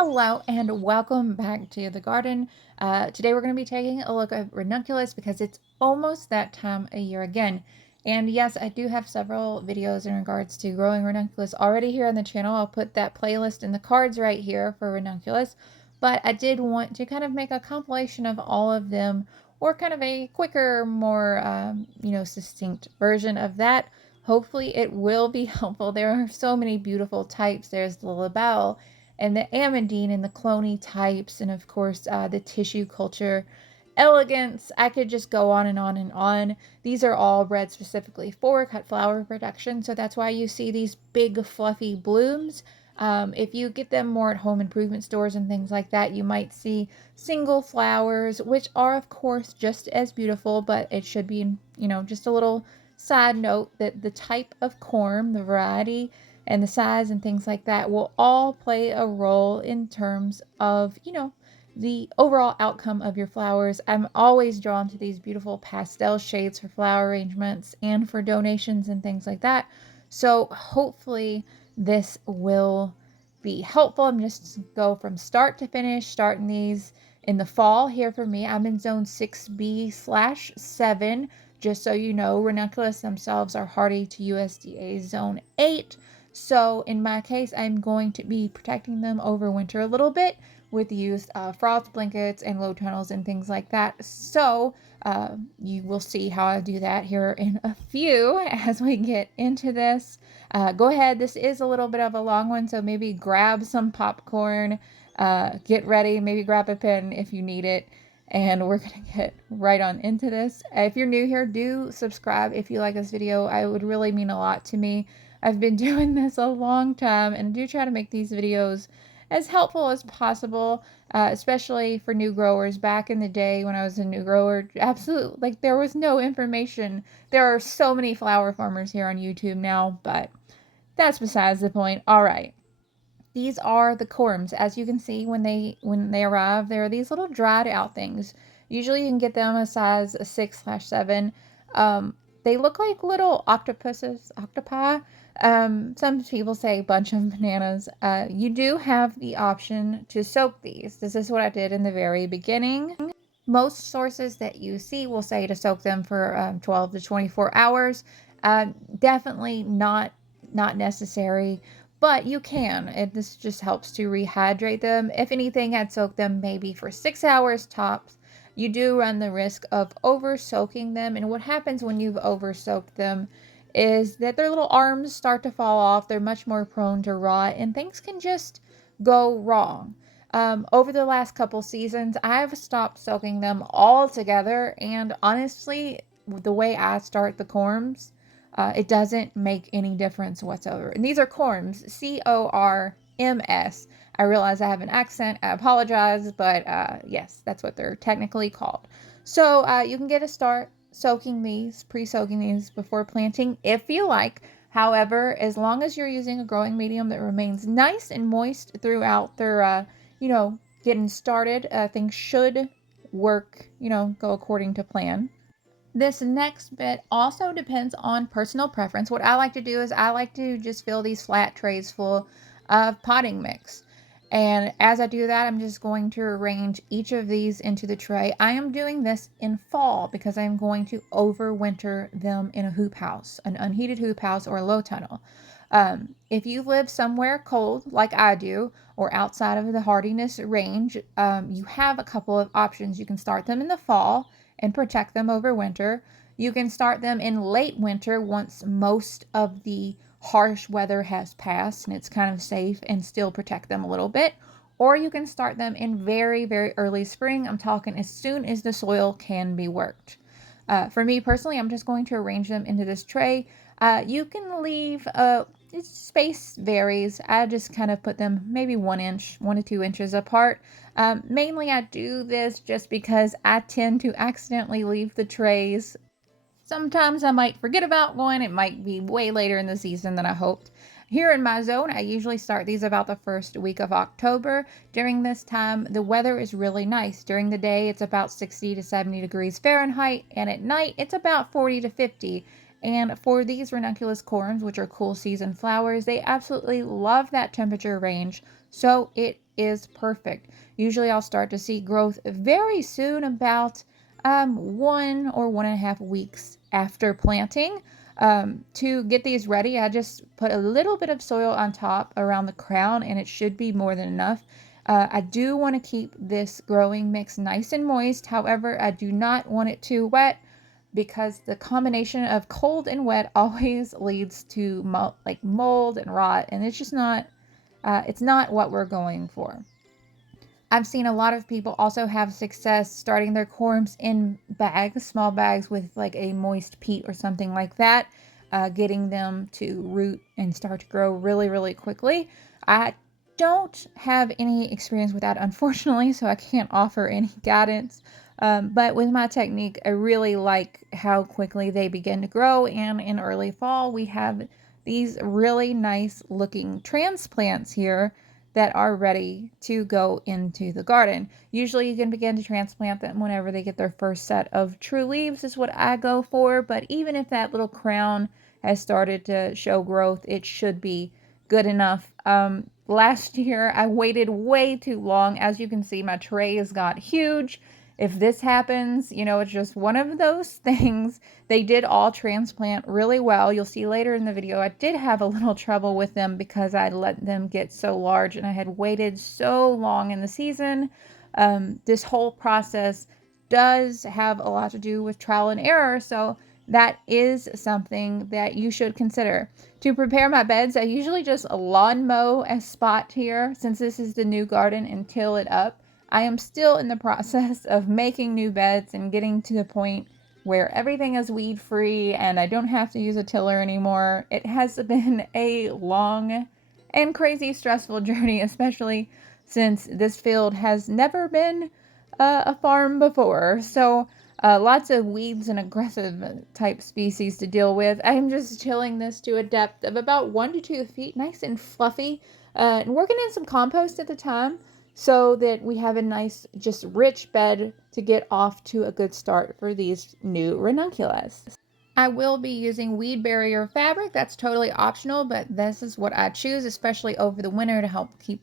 Hello and welcome back to the garden. Today we're going to be taking a look at ranunculus because it's almost that time of year again. And yes, I do have several videos in regards to growing ranunculus already here on the channel. I'll put that playlist in the cards right here for ranunculus. But I did want to kind of make a compilation of all of them, or kind of a quicker, more, succinct version of that. Hopefully it will be helpful. There are so many beautiful types. There's the labelle and the amandine and the clone types, and of course the tissue culture elegance. I could just go on and on and on. These are all bred specifically for cut flower production, so that's why you see these big fluffy blooms. If you get them more at home improvement stores and things like that, you might see single flowers, which are of course just as beautiful, but it should be, just a little side note that the type of corm, the variety, and the size and things like that will all play a role in terms of, the overall outcome of your flowers. I'm always drawn to these beautiful pastel shades for flower arrangements and for donations and things like that. So hopefully this will be helpful. I'm just go from start to finish, starting these in the fall here for me. I'm in zone 6B/7. Just so you know, ranunculus themselves are hardy to USDA zone 8. So in my case, I'm going to be protecting them over winter a little bit with the use of frost blankets and low tunnels and things like that. So you will see how I do that here in a few as we get into this. Go ahead. This is a little bit of a long one, so maybe grab some popcorn, get ready, maybe grab a pen if you need it. And we're going to get right on into this. If you're new here, do subscribe if you like this video. I would really mean a lot to me. I've been doing this a long time and do try to make these videos as helpful as possible, especially for new growers. Back in the day when I was a new grower, absolutely, like, there was no information. There are so many flower farmers here on YouTube now, but that's besides the point. All right. These are the corms. As you can see, when they arrive, they're these little dried out things. Usually you can get them a size 6/7. They look like little octopi. Some people say a bunch of bananas. You do have the option to soak these. This is what I did in the very beginning. Most sources that you see will say to soak them for 12 to 24 hours. Definitely not necessary, but you can. This just helps to rehydrate them. If anything, I'd soak them maybe for 6 hours tops. You do run the risk of over soaking them, and what happens when you've over soaked them is that their little arms start to fall off. They're much more prone to rot, and things can just go wrong. Over the last couple seasons, I've stopped soaking them altogether, and honestly, the way I start the corms, it doesn't make any difference whatsoever. And these are corms, CORMS. I realize I have an accent. I apologize, but yes, that's what they're technically called. So you can get a start soaking these, pre-soaking these before planting if you like. However, as long as you're using a growing medium that remains nice and moist throughout their, getting started, things should work, go according to plan. This next bit also depends on personal preference. What I like to do is I like to just fill these flat trays full of potting mix. And as I do that, I'm just going to arrange each of these into the tray. I am doing this in fall because I'm going to overwinter them in a hoop house, an unheated hoop house or a low tunnel. If you live somewhere cold like I do, or outside of the hardiness range, you have a couple of options. You can start them in the fall and protect them over winter. You can start them in late winter once most of the harsh weather has passed and it's kind of safe, and still protect them a little bit. Or you can start them in very, very early spring. I'm talking as soon as the soil can be worked. For me personally, I'm just going to arrange them into this tray. You can leave, space varies. I just kind of put them maybe 1 to 2 inches apart. Mainly I do this just because I tend to accidentally leave the trays. Sometimes I might forget about one. It might be way later in the season than I hoped. Here in my zone, I usually start these about the first week of October. During this time, the weather is really nice. During the day, it's about 60 to 70 degrees Fahrenheit, and at night, it's about 40 to 50. And for these ranunculus corms, which are cool season flowers, they absolutely love that temperature range. So it is perfect. Usually I'll start to see growth very soon, about 1 or 1.5 weeks after planting. To get these ready, I just put a little bit of soil on top around the crown, and it should be more than enough. I do want to keep this growing mix nice and moist. However, I do not want it too wet, because the combination of cold and wet always leads to mold and rot, and it's not what we're going for. I've seen a lot of people also have success starting their corms in bags, small bags with like a moist peat or something like that, getting them to root and start to grow really, really quickly. I don't have any experience with that, unfortunately, so I can't offer any guidance. But with my technique, I really like how quickly they begin to grow, and in early fall, we have these really nice looking transplants here that are ready to go into the garden. Usually you can begin to transplant them whenever they get their first set of true leaves is what I go for, but even if that little crown has started to show growth, it should be good enough. Last year I waited way too long. As you can see, my trays got huge. If this happens, it's just one of those things. They did all transplant really well. You'll see later in the video, I did have a little trouble with them because I let them get so large and I had waited so long in the season. This whole process does have a lot to do with trial and error, so that is something that you should consider. To prepare my beds, I usually just lawn mow a spot here since this is the new garden and till it up. I am still in the process of making new beds and getting to the point where everything is weed free and I don't have to use a tiller anymore. It has been a long and crazy stressful journey, especially since this field has never been a farm before. So lots of weeds and aggressive type species to deal with. I'm just tilling this to a depth of about 1 to 2 feet, nice and fluffy, and working in some compost at the time, so that we have a nice, just rich bed to get off to a good start for these new ranunculus. I will be using weed barrier fabric. That's totally optional, but this is what I choose, especially over the winter, to help keep,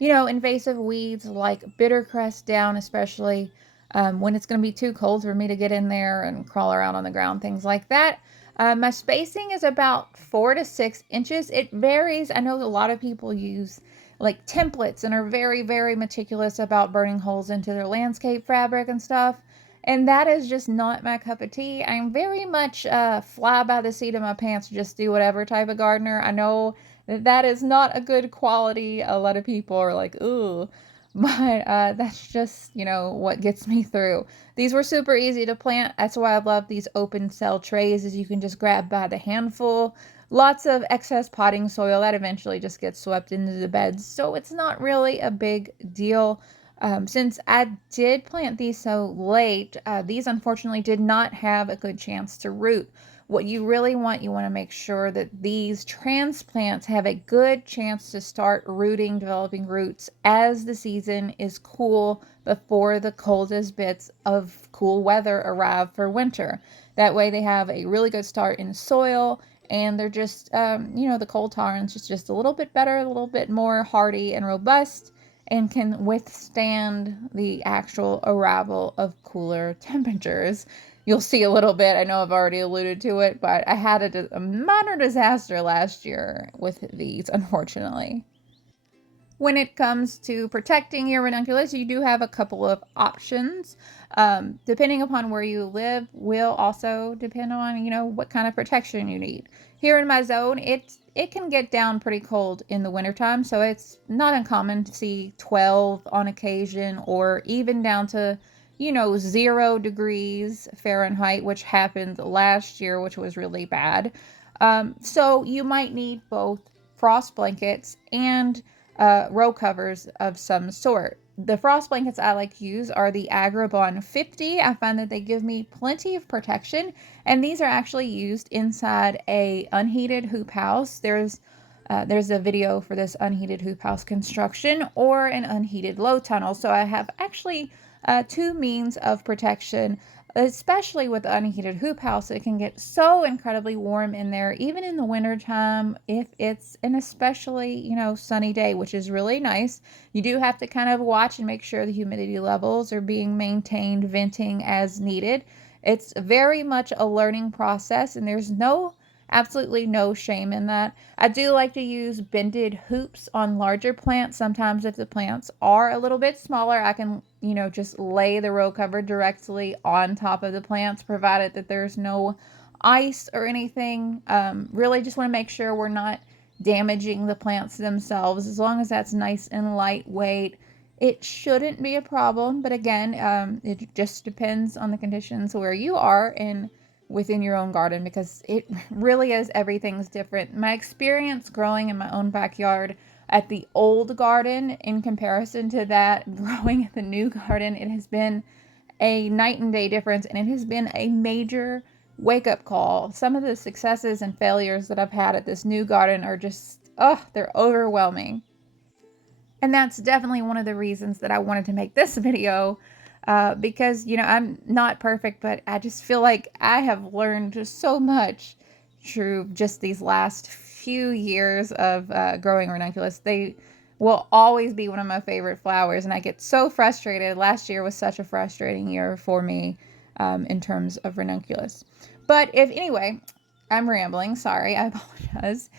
invasive weeds like bittercress down, especially when it's going to be too cold for me to get in there and crawl around on the ground, things like that. My spacing is about 4 to 6 inches. It varies. I know a lot of people use like templates and are very, very meticulous about burning holes into their landscape fabric and stuff. And that is just not my cup of tea. I'm very much fly by the seat of my pants, just do whatever type of gardener. I know that is not a good quality. A lot of people are like, ooh. But that's just, what gets me through. These were super easy to plant. That's why I love these open cell trays, is you can just grab by the handful. Lots of excess potting soil that eventually just gets swept into the beds, so it's not really a big deal. Since I did plant these so late, these unfortunately did not have a good chance to root. What you really want, you want to make sure that these transplants have a good chance to start rooting, developing roots as the season is cool, before the coldest bits of cool weather arrive for winter. That way they have a really good start in soil, and they're just, the cold tolerance is just a little bit better, a little bit more hardy and robust, and can withstand the actual arrival of cooler temperatures. You'll see a little bit. I know I've already alluded to it, but I had a minor disaster last year with these, unfortunately. When it comes to protecting your ranunculus, you do have a couple of options. Depending upon where you live will also depend on, what kind of protection you need. Here in my zone, it can get down pretty cold in the wintertime, so it's not uncommon to see 12 on occasion, or even down to 0 degrees Fahrenheit, which happened last year, which was really bad. So you might need both frost blankets and row covers of some sort. The frost blankets I like to use are the Agribon 50. I find that they give me plenty of protection, and these are actually used inside a unheated hoop house. There's a video for this unheated hoop house construction, or an unheated low tunnel. So I have actually 2 means of protection. especially with the unheated hoop house. It can get so incredibly warm in there, even in the winter time, if it's an especially, sunny day, which is really nice. You do have to kind of watch and make sure the humidity levels are being maintained, venting as needed. It's very much a learning process, and there's absolutely no shame in that. I do like to use bended hoops on larger plants. Sometimes if the plants are a little bit smaller, I can, just lay the row cover directly on top of the plants, provided that there's no ice or anything. Really just want to make sure we're not damaging the plants themselves. As long as that's nice and lightweight, it shouldn't be a problem. But again, it just depends on the conditions where you are and within your own garden, because it really is, everything's different. My experience growing in my own backyard at the old garden in comparison to that growing at the new garden, it has been a night and day difference, and it has been a major wake-up call. Some of the successes and failures that I've had at this new garden are just, they're overwhelming. And that's definitely one of the reasons that I wanted to make this video, because, I'm not perfect, but I just feel like I have learned just so much through just these last few years of growing ranunculus. They will always be one of my favorite flowers, and I get so frustrated. Last year was such a frustrating year for me in terms of ranunculus. But anyway, I'm rambling. Sorry, I apologize.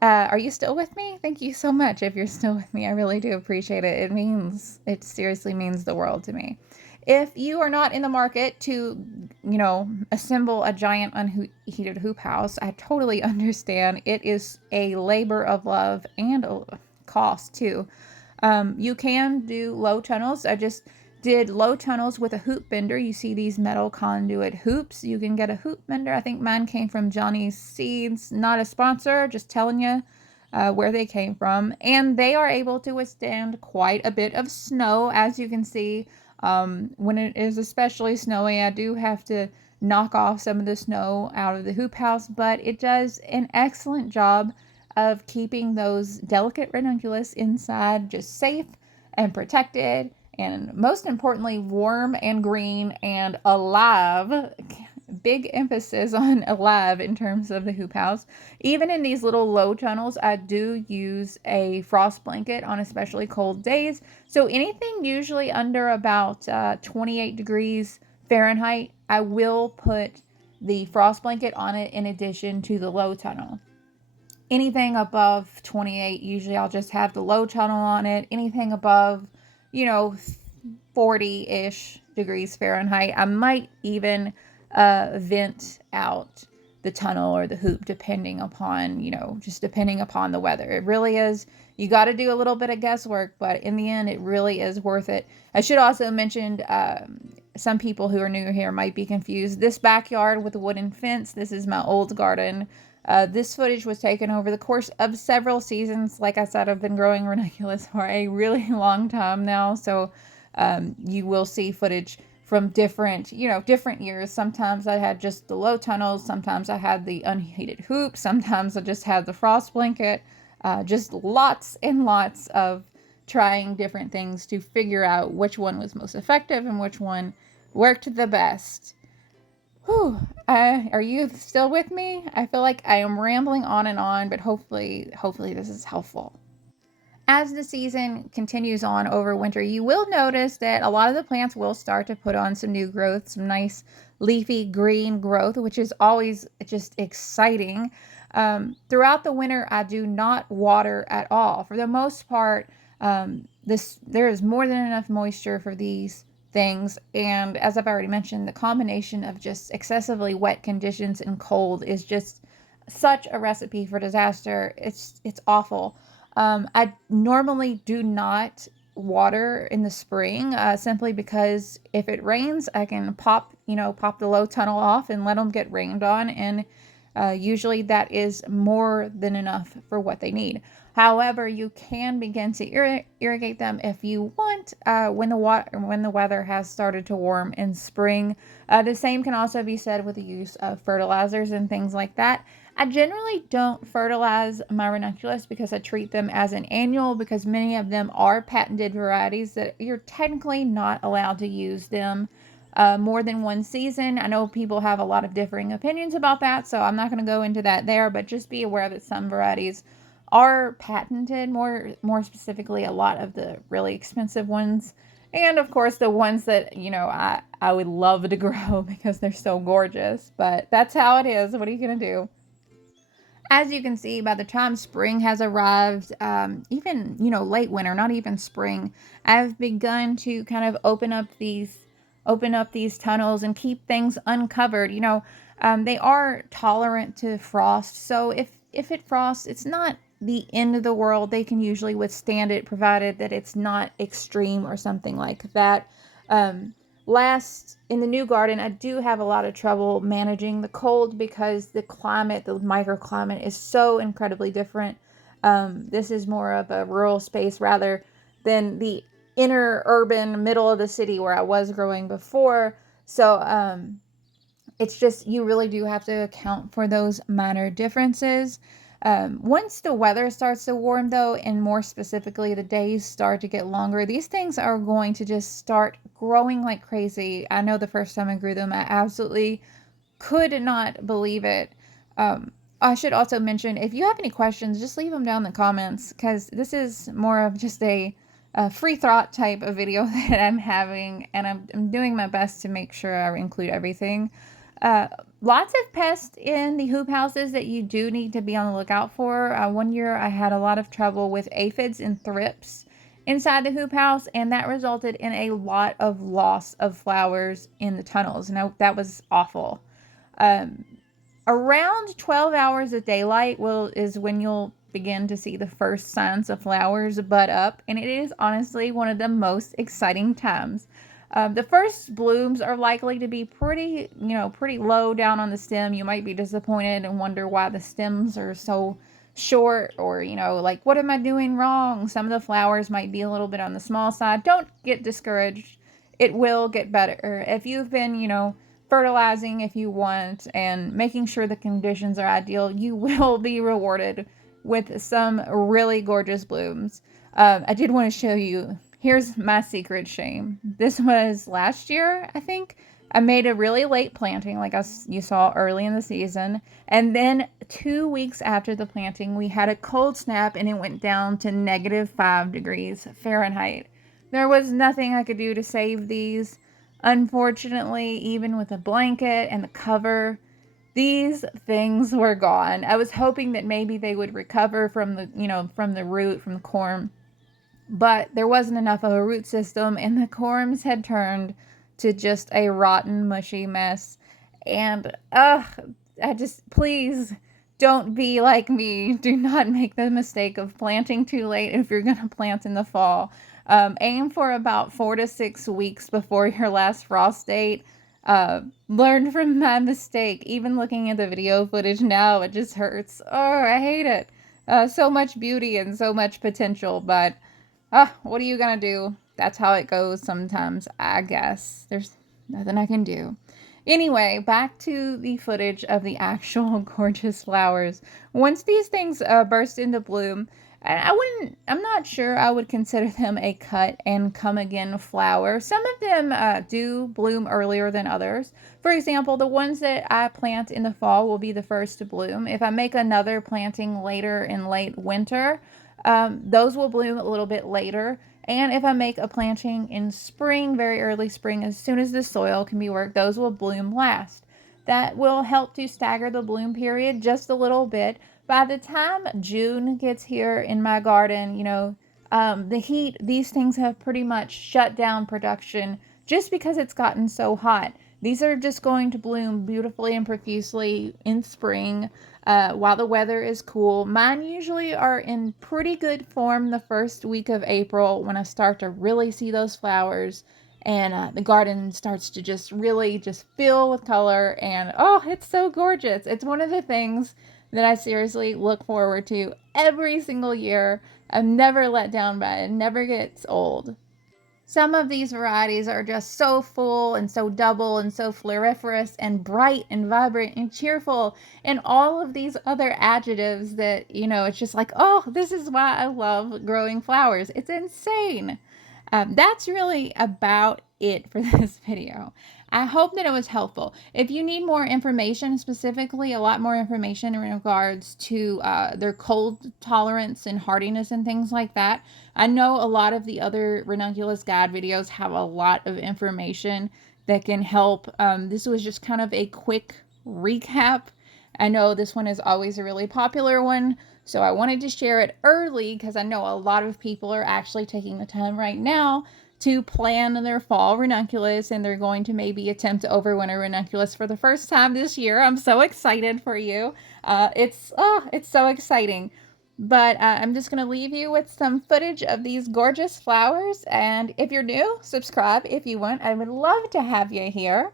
Are you still with me? Thank you so much if you're still with me. I really do appreciate it. It seriously means the world to me. If you are not in the market to, assemble a giant unheated hoop house, I totally understand. It is a labor of love and a cost too. You can do low tunnels. I just did low tunnels with a hoop bender. You see these metal conduit hoops. You can get a hoop bender. I think mine came from Johnny's Seeds. Not a sponsor, just telling you where they came from. And they are able to withstand quite a bit of snow. As you can see, when it is especially snowy, I do have to knock off some of the snow out of the hoop house, but it does an excellent job of keeping those delicate ranunculus inside just safe and protected, and most importantly, warm and green and alive. Big emphasis on alive in terms of the hoop house. Even in these little low tunnels, I do use a frost blanket on especially cold days. So anything usually under about 28 degrees Fahrenheit, I will put the frost blanket on it in addition to the low tunnel. Anything above 28, usually I'll just have the low tunnel on it. Anything above, 40-ish degrees Fahrenheit, I might even vent out the tunnel or the hoop, depending upon, depending upon the weather. It really is, you got to do a little bit of guesswork, but in the end, it really is worth it. I should also mention, some people who are new here might be confused. This backyard with the wooden fence, this is my old garden. This footage was taken over the course of several seasons. Like I said, I've been growing ranunculus for a really long time now, so you will see footage from different years. Sometimes I had just the low tunnels, sometimes I had the unheated hoop, sometimes I just had the frost blanket. Just lots and lots of trying different things to figure out which one was most effective and which one worked the best. Whew. Are you still with me? I feel like I am rambling on and on, but hopefully this is helpful. As the season continues on over winter, you will notice that a lot of the plants will start to put on some new growth, some nice leafy green growth, which is always just exciting. Throughout the winter, I do not water at all. For the most part, there is more than enough moisture for these things, and as I've already mentioned, the combination of just excessively wet conditions and cold is just such a recipe for disaster. It's awful. I normally do not water in the spring, simply because if it rains, I can pop the low tunnel off and let them get rained on, and usually that is more than enough for what they need. However, you can begin to irrigate them if you want when the weather has started to warm in spring. The same can also be said with the use of fertilizers and things like that. I generally don't fertilize my ranunculus because I treat them as an annual, because many of them are patented varieties that you're technically not allowed to use them more than one season. I know people have a lot of differing opinions about that, so I'm not going to go into that there, but just be aware that some varieties are patented, more specifically a lot of the really expensive ones. And of course the ones that, I would love to grow because they're so gorgeous, but that's how it is. What are you going to do? As you can see, by the time spring has arrived, even, late winter, not even spring, I've begun to kind of open up these tunnels and keep things uncovered. They are tolerant to frost, so if it frosts, it's not the end of the world. They can usually withstand it, provided that it's not extreme or something like that. Um, Last, in the new garden, I do have a lot of trouble managing the cold because the microclimate is so incredibly different. This is more of a rural space rather than the inner urban middle of the city where I was growing before. So it's just, you really do have to account for those minor differences. Once the weather starts to warm, though, and more specifically the days start to get longer, these things are going to just start growing like crazy. I know the first time I grew them, I absolutely could not believe it. I should also mention, if you have any questions, just leave them down in the comments, because this is more of just a free thought type of video that I'm having, and I'm doing my best to make sure I include everything. Lots of pests in the hoop houses that you do need to be on the lookout for. One year I had a lot of trouble with aphids and thrips inside the hoop house, and that resulted in a lot of loss of flowers in the tunnels. And that was awful. Um, Around 12 hours of daylight is when you'll begin to see the first signs of flowers bud up, and it is honestly one of the most exciting times. The first blooms are likely to be pretty low down on the stem. You might be disappointed and wonder why the stems are so short, or, like, what am I doing wrong? Some of the flowers might be a little bit on the small side. Don't get discouraged. It will get better. If you've been, fertilizing if you want and making sure the conditions are ideal, you will be rewarded with some really gorgeous blooms. I did want to show you, here's my secret shame. This was last year, I think. I made a really late planting, like you saw early in the season, and then 2 weeks after the planting we had a cold snap and it went down to -5 degrees Fahrenheit. There was nothing I could do to save these. Unfortunately, even with a blanket and the cover, these things were gone. I was hoping that maybe they would recover from the root, from the corm, but there wasn't enough of a root system, and the corms had turned to just a rotten, mushy mess. And please don't be like me. Do not make the mistake of planting too late if you're going to plant in the fall. Aim for about 4 to 6 weeks before your last frost date. Learn from my mistake. Even looking at the video footage now, it just hurts. Oh, I hate it. So much beauty and so much potential, but what are you gonna do? That's how it goes sometimes, I guess. There's nothing I can do. Anyway, back to the footage of the actual gorgeous flowers. Once these things burst into bloom, I'm not sure I would consider them a cut and come again flower. Some of them do bloom earlier than others. For example, the ones that I plant in the fall will be the first to bloom. If I make another planting later in late winter, those will bloom a little bit later. And if I make a planting in spring, very early spring, as soon as the soil can be worked, those will bloom last. That will help to stagger the bloom period just a little bit. By the time June gets here in my garden, the heat, these things have pretty much shut down production just because it's gotten so hot. These are just going to bloom beautifully and profusely in spring while the weather is cool. Mine usually are in pretty good form the first week of April, when I start to really see those flowers, and the garden starts to just really just fill with color, and oh, it's so gorgeous. It's one of the things that I seriously look forward to every single year. I'm never let down by it. It never gets old. Some of these varieties are just so full and so double and so floriferous and bright and vibrant and cheerful and all of these other adjectives that, it's just like, oh, this is why I love growing flowers. It's insane. That's really about it for this video. I hope that it was helpful. If you need more information, specifically a lot more information in regards to their cold tolerance and hardiness and things like that, I know a lot of the other Ranunculus guide videos have a lot of information that can help. This was just kind of a quick recap. I know this one is always a really popular one, so I wanted to share it early because I know a lot of people are actually taking the time right now to plan their fall ranunculus, and they're going to maybe attempt to overwinter ranunculus for the first time this year. I'm so excited for you. It's so exciting. But I'm just going to leave you with some footage of these gorgeous flowers. And if you're new, subscribe if you want. I would love to have you here.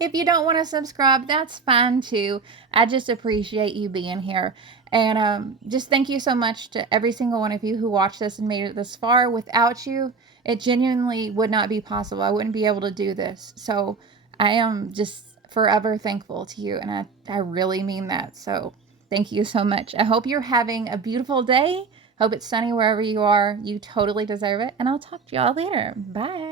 If you don't want to subscribe, that's fine too. I just appreciate you being here. And just thank you so much to every single one of you who watched this and made it this far. Without you, it genuinely would not be possible. I wouldn't be able to do this. So I am just forever thankful to you. And I really mean that. So thank you so much. I hope you're having a beautiful day. Hope it's sunny wherever you are. You totally deserve it. And I'll talk to y'all later. Bye.